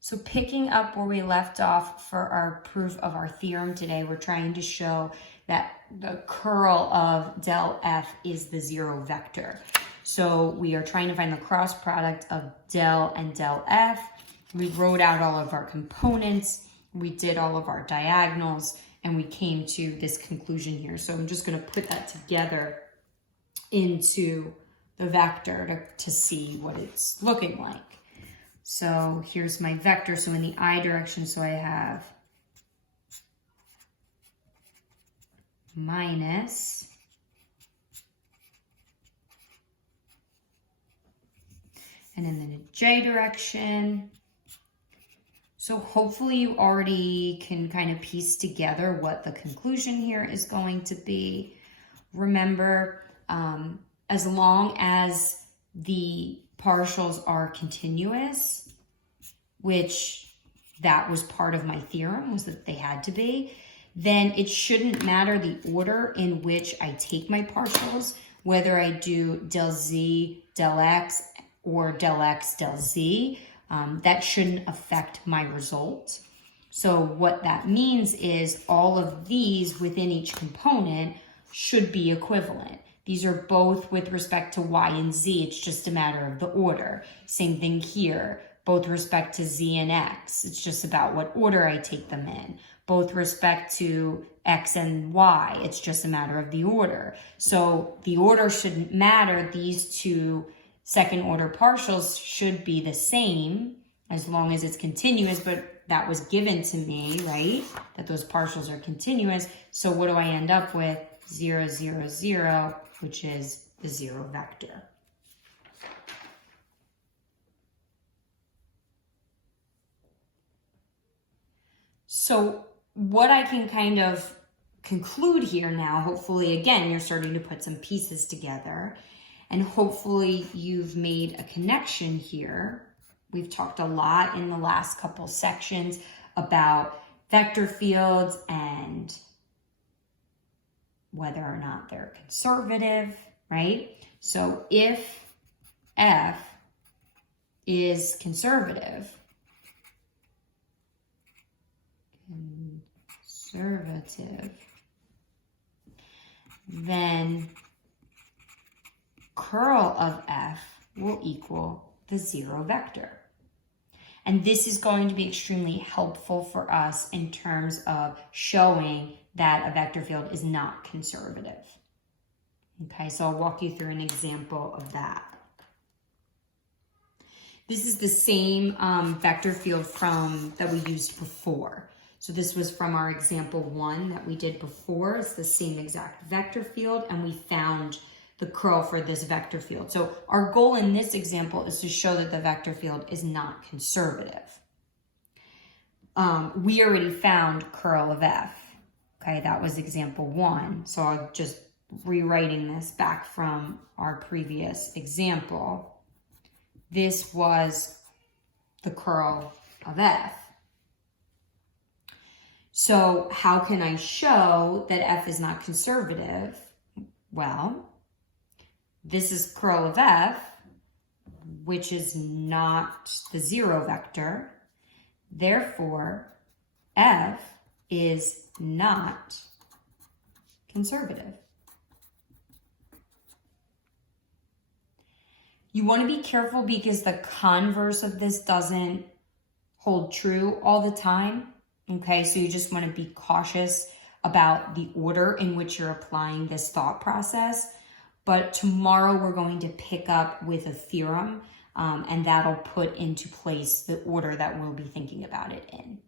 So picking up where we left off for our proof of our theorem today, we're trying to show that the curl of del F is the zero vector. So we are trying to find the cross product of del and del F. We wrote out all of our components, we did all of our diagonals, and we came to this conclusion here. So I'm just going to put that together into the vector to see what it's looking like. So here's my vector. So in the I direction, so I have minus and in the J direction. So hopefully you already can kind of piece together what the conclusion here is going to be. Remember, as long as the partials are continuous, which that was part of my theorem, was that they had to be, then it shouldn't matter the order in which I take my partials, whether I do del z, del x, or del x, del z. That shouldn't affect my result. So what that means is all of these within each component should be equivalent. These are both with respect to y and z. It's just a matter of the order. Same thing here, both respect to z and x. It's just about what order I take them in. Both respect to x and y. It's just a matter of the order. So the order shouldn't matter. These two second order partials should be the same as long as it's continuous, but that was given to me, right? That those partials are continuous. So what do I end up with? 0, 0, 0, which is the zero vector. So what I can kind of conclude here now, hopefully, again, you're starting to put some pieces together, and hopefully you've made a connection here. We've talked a lot in the last couple sections about vector fields and whether or not they're conservative, right? So if F is conservative, then curl of F will equal the zero vector. And this is going to be extremely helpful for us in terms of showing that a vector field is not conservative. Okay, so I'll walk you through an example of that. This is the same vector field that we used before. So this was from our example 1 that we did before. It's the same exact vector field, and we found the curl for this vector field. So our goal in this example is to show that the vector field is not conservative. We already found curl of F. Okay, that was example 1. So I'm just rewriting this back from our previous example. This was the curl of F. So how can I show that F is not conservative? Well, this is curl of F, which is not the zero vector. Therefore, F is not conservative. You want to be careful because the converse of this doesn't hold true all the time. Okay, so you just want to be cautious about the order in which you're applying this thought process. But tomorrow we're going to pick up with a theorem, and that'll put into place the order that we'll be thinking about it in.